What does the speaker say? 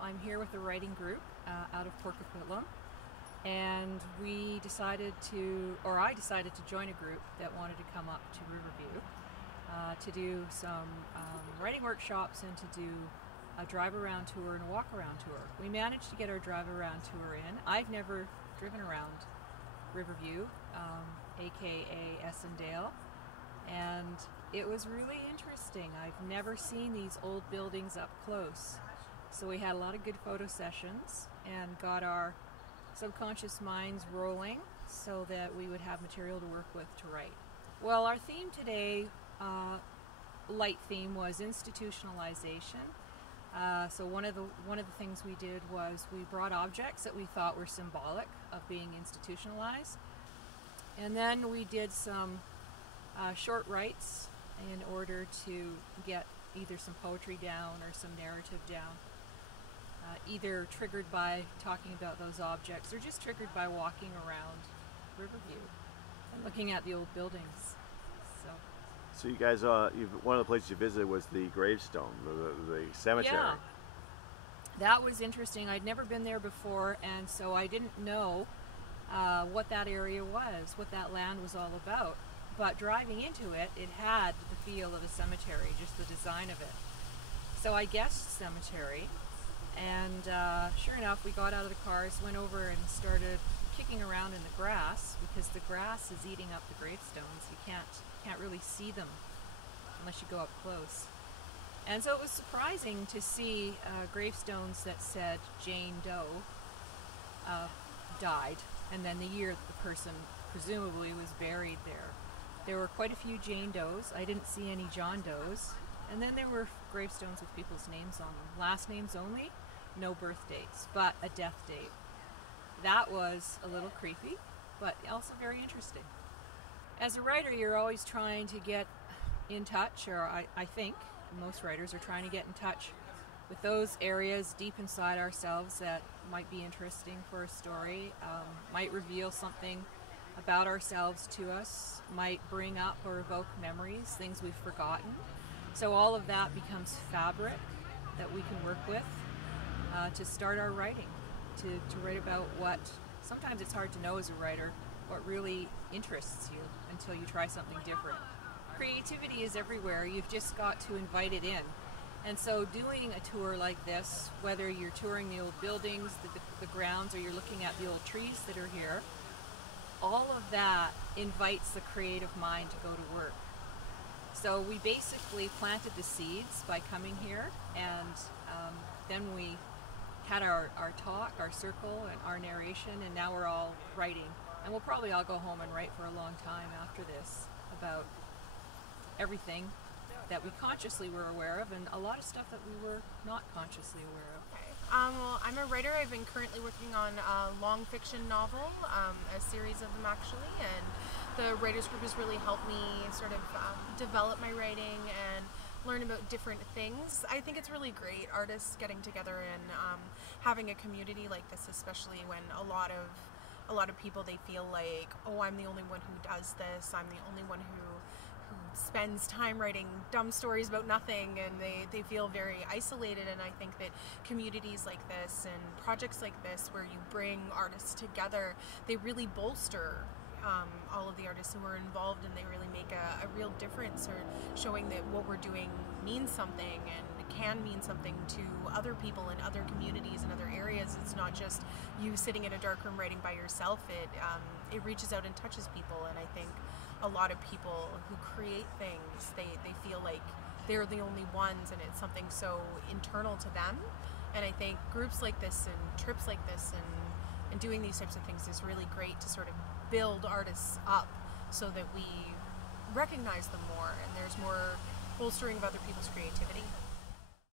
I'm here with a writing group out of Poco, and I decided to join a group that wanted to come up to Riverview to do some writing workshops and to do a drive around tour and a walk around tour. We managed to get our drive around tour in. I've never driven around Riverview, aka Essendale, and it was really interesting. I've never seen these old buildings up close. So we had a lot of good photo sessions and got our subconscious minds rolling so that we would have material to work with to write. Well, our theme today, light theme, was institutionalization. So one of the things we did was we brought objects that we thought were symbolic of being institutionalized, and then we did some short writes in order to get either some poetry down or some narrative down, either triggered by talking about those objects or just triggered by walking around Riverview and looking at the old buildings. So you guys, one of the places you visited was the gravestone, the cemetery. Yeah, that was interesting. I'd never been there before, and so I didn't know what that area was, what that land was all about. But driving into it, it had the feel of a cemetery, just the design of it. So I guessed cemetery, and sure enough, we got out of the cars, went over and started kicking around in the grass, because the grass is eating up the gravestones. You can't really see them unless you go up close. And so it was surprising to see gravestones that said Jane Doe died, and then the year that the person presumably was buried there. There were quite a few Jane Does. I didn't see any John Does. And then there were gravestones with people's names on them. Last names only, no birth dates, but a death date. That was a little creepy, but also very interesting. As a writer, you're always trying to get in touch, or I think most writers are trying to get in touch with those areas deep inside ourselves that might be interesting for a story, might reveal something about ourselves to us, might bring up or evoke memories, things we've forgotten. So all of that becomes fabric that we can work with to start our writing, to write about what, sometimes it's hard to know as a writer, what really interests you until you try something different. Creativity is everywhere. You've just got to invite it in. And so doing a tour like this, whether you're touring the old buildings, the grounds, or you're looking at the old trees that are here, all of that invites the creative mind to go to work. So we basically planted the seeds by coming here, and then we had our talk, our circle, and our narration, and now we're all writing. And we'll probably all go home and write for a long time after this about everything that we consciously were aware of, and a lot of stuff that we were not consciously aware of. Well, I'm a writer. I've been currently working on a long fiction novel, a series of them actually, and the writers group has really helped me sort of develop my writing and learn about different things. I think it's really great, artists getting together and having a community like this, especially when a lot of people, they feel like, oh, I'm the only one who does this, I'm the only one who spends time writing dumb stories about nothing, and they feel very isolated. And I think that communities like this and projects like this, where you bring artists together, they really bolster all of the artists who are involved, and they really make a real difference, or showing that what we're doing means something and can mean something to other people in other communities and other areas. It's not just you sitting in a dark room writing by yourself. It reaches out and touches people, and I think a lot of people who create things, they feel like they're the only ones, and it's something so internal to them. And I think groups like this and trips like this and doing these types of things is really great to sort of build artists up so that we recognize them more, and there's more bolstering of other people's creativity.